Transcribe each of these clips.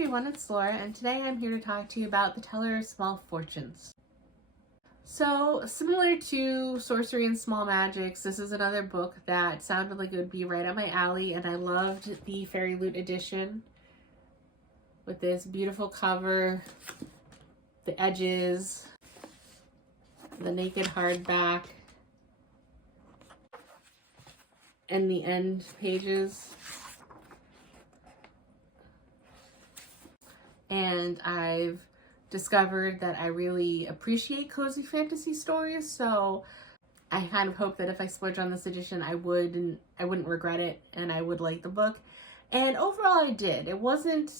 everyone, it's Laura, and today I'm here to talk to you about The Teller of Small Fortunes. So, similar to Sorcery and Small Magics, this is another book that sounded like it would be right up my alley, and I loved the Fairy Loot edition with this beautiful cover, the edges, the naked hardback, and the end pages. And I've discovered that I really appreciate cozy fantasy stories, so I kind of hope that if I splurge on this edition, I wouldn't regret it and I would like the book. And overall I did. It wasn't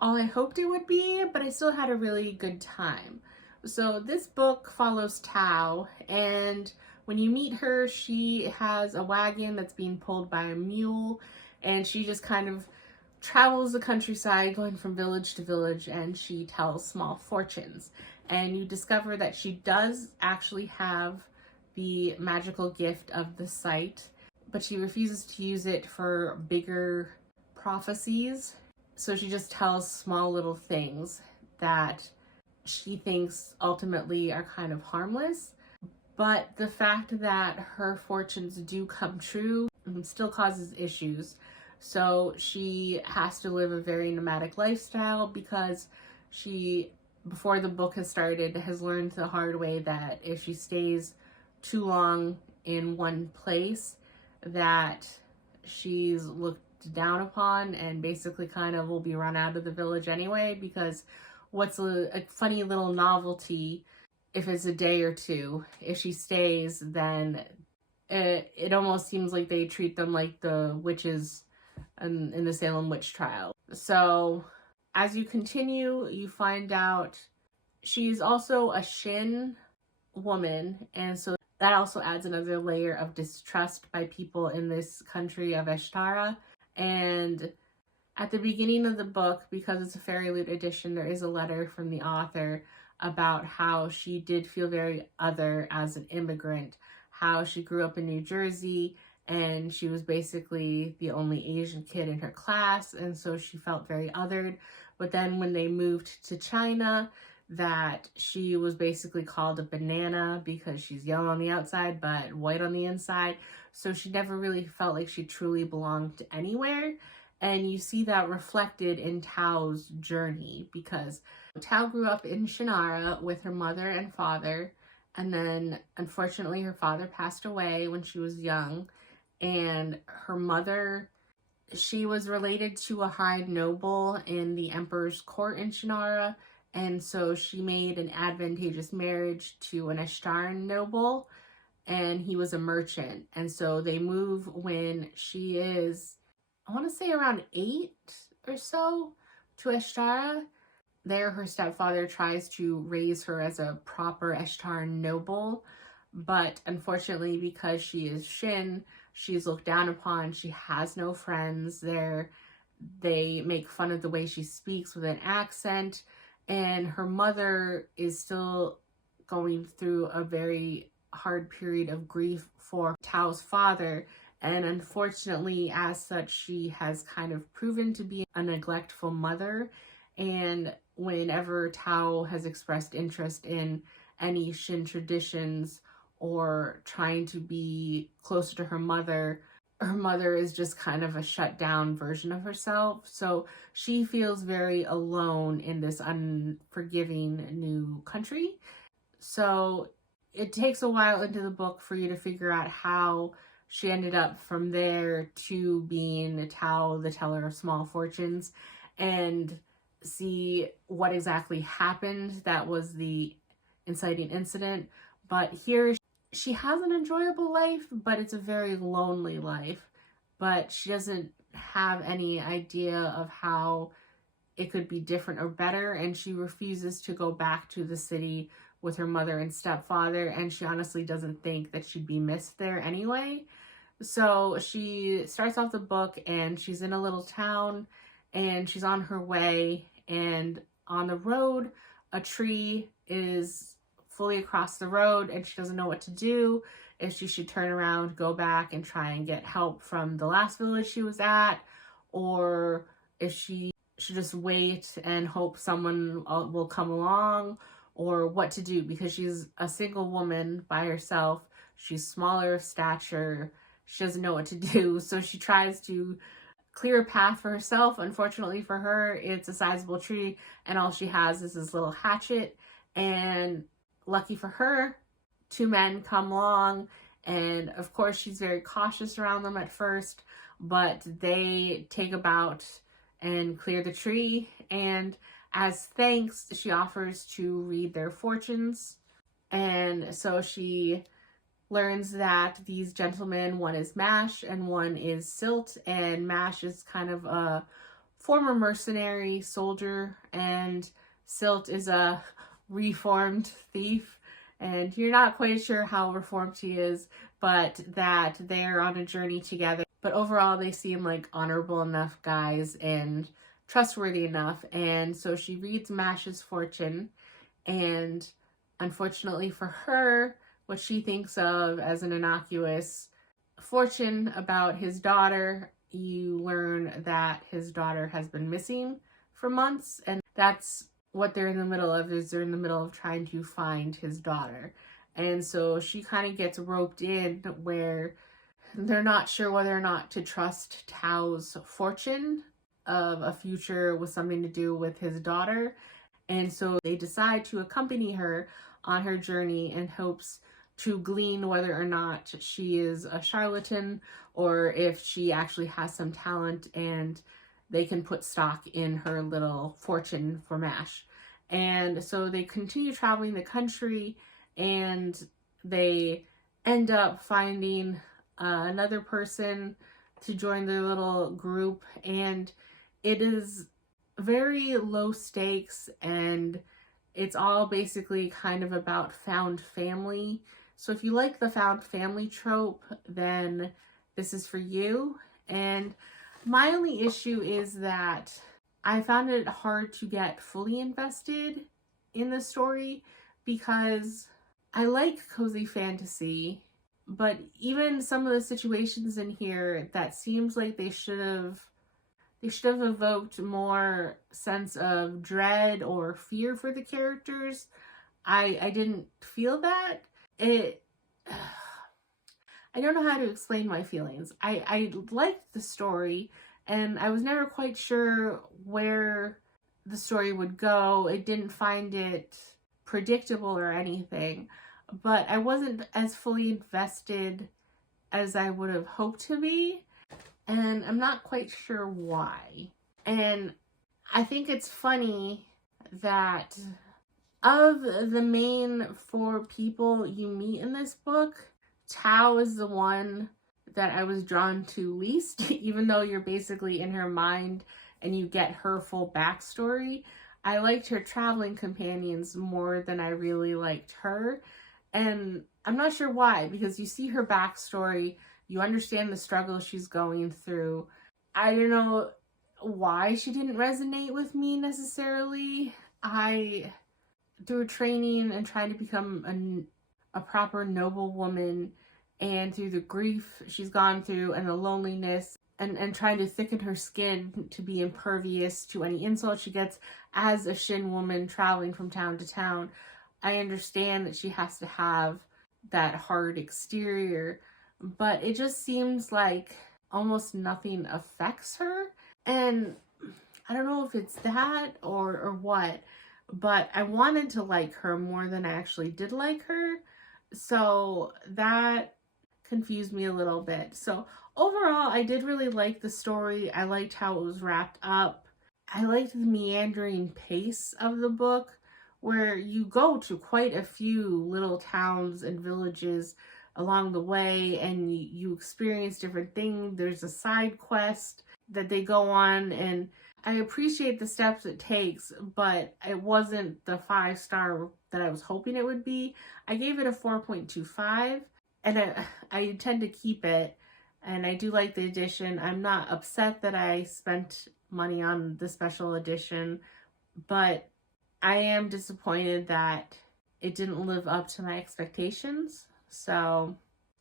all I hoped it would be, but I still had a really good time. So this book follows Tao, and when you meet her, she has a wagon that's being pulled by a mule, and she just kind of travels the countryside going from village to village, and she tells small fortunes. And you discover that she does actually have the magical gift of the sight, but she refuses to use it for bigger prophecies. So she just tells small little things that she thinks ultimately are kind of harmless. But the fact that her fortunes do come true still causes issues. So she has to live a very nomadic lifestyle because she, before the book has started, has learned the hard way that if she stays too long in one place, that she's looked down upon and basically kind of will be run out of the village anyway, because what's a funny little novelty if it's a day or two, if she stays, then it almost seems like they treat them like the witches in the Salem witch trial. So as you continue, you find out she's also a Shin woman, and so that also adds another layer of distrust by people in this country of Eshtara. And at the beginning of the book, because it's a Fairy Loot edition, there is a letter from the author about how she did feel very other as an immigrant, how she grew up in New Jersey and she was basically the only Asian kid in her class, and so she felt very othered. But then when they moved to China, that she was basically called a banana because she's yellow on the outside but white on the inside. So she never really felt like she truly belonged anywhere. And you see that reflected in Tao's journey, because Tao grew up in Shannara with her mother and father, and then unfortunately her father passed away when she was young. And her mother, she was related to a high noble in the emperor's court in Shannara, and so she made an advantageous marriage to an Ashtaran noble, and he was a merchant. And so they move when she is, I want to say around 8 or so, to Eshtara. There her stepfather tries to raise her as a proper Ashtaran noble, but unfortunately because she is Shin, she's looked down upon. She has no friends there. They make fun of the way she speaks with an accent, and her mother is still going through a very hard period of grief for Tao's father. And unfortunately, as such, she has kind of proven to be a neglectful mother. And whenever Tao has expressed interest in any Shin traditions or trying to be closer to her mother is just kind of a shut down version of herself. So she feels very alone in this unforgiving new country. So it takes a while into the book for you to figure out how she ended up from there to being Tao, the Teller of Small Fortunes, and see what exactly happened that was the inciting incident. But here she has an enjoyable life, but it's a very lonely life. But she doesn't have any idea of how it could be different or better, and she refuses to go back to the city with her mother and stepfather, and she honestly doesn't think that she'd be missed there anyway. So she starts off the book and she's in a little town and she's on her way, and on the road a tree is fully across the road and she doesn't know what to do, if she should turn around, go back and try and get help from the last village she was at, or if she should just wait and hope someone will come along, or what to do, because she's a single woman by herself. She's smaller of stature. She doesn't know what to do. So she tries to clear a path for herself. Unfortunately for her, it's a sizable tree, and all she has is this little hatchet. And lucky for her, two men come along, and of course she's very cautious around them at first, but they take about and clear the tree, and as thanks, she offers to read their fortunes. And so she learns that these gentlemen, one is Mash and one is Silt, and Mash is kind of a former mercenary soldier, and Silt is a reformed thief. And you're not quite sure how reformed he is, but that they're on a journey together. But overall, they seem like honorable enough guys and trustworthy enough. And so she reads Mash's fortune, and unfortunately for her, what she thinks of as an innocuous fortune about his daughter, you learn that his daughter has been missing for months, and that's what they're in the middle of, is they're in the middle of trying to find his daughter. And so she kind of gets roped in where they're not sure whether or not to trust Tao's fortune of a future with something to do with his daughter. And so they decide to accompany her on her journey in hopes to glean whether or not she is a charlatan, or if she actually has some talent and they can put stock in her little fortune for Mash. And so they continue traveling the country, and they end up finding another person to join their little group. And it is very low stakes, and it's all basically kind of about found family. So if you like the found family trope, then this is for you. And my only issue is that I found it hard to get fully invested in the story, because I like cozy fantasy, but even some of the situations in here that seems like they should have evoked more sense of dread or fear for the characters. I didn't feel that. I don't know how to explain my feelings. I liked the story, and I was never quite sure where the story would go. I didn't find it predictable or anything, but I wasn't as fully invested as I would have hoped to be, and I'm not quite sure why. And I think it's funny that of the main four people you meet in this book, Tao is the one that I was drawn to least, even though you're basically in her mind and you get her full backstory. I liked her traveling companions more than I really liked her. And I'm not sure why, because you see her backstory, you understand the struggle she's going through. I don't know why she didn't resonate with me necessarily. Through training and trying to become a proper noble woman, and through the grief she's gone through and the loneliness, and trying to thicken her skin to be impervious to any insult she gets as a Shin woman traveling from town to town, I understand that she has to have that hard exterior, but it just seems like almost nothing affects her. And I don't know if it's that or what, but I wanted to like her more than I actually did like her. So that confused me a little bit. So overall, I did really like the story. I liked how it was wrapped up. I liked the meandering pace of the book, where you go to quite a few little towns and villages along the way, and you experience different things. There's a side quest that they go on, and I appreciate the steps it takes, but it wasn't the 5-star that I was hoping it would be. I gave it a 4.25, and I intend to keep it, and I do like the edition. I'm not upset that I spent money on the special edition, but I am disappointed that it didn't live up to my expectations. So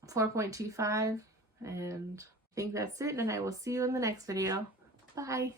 4.25, and I think that's it, and I will see you in the next video. Bye.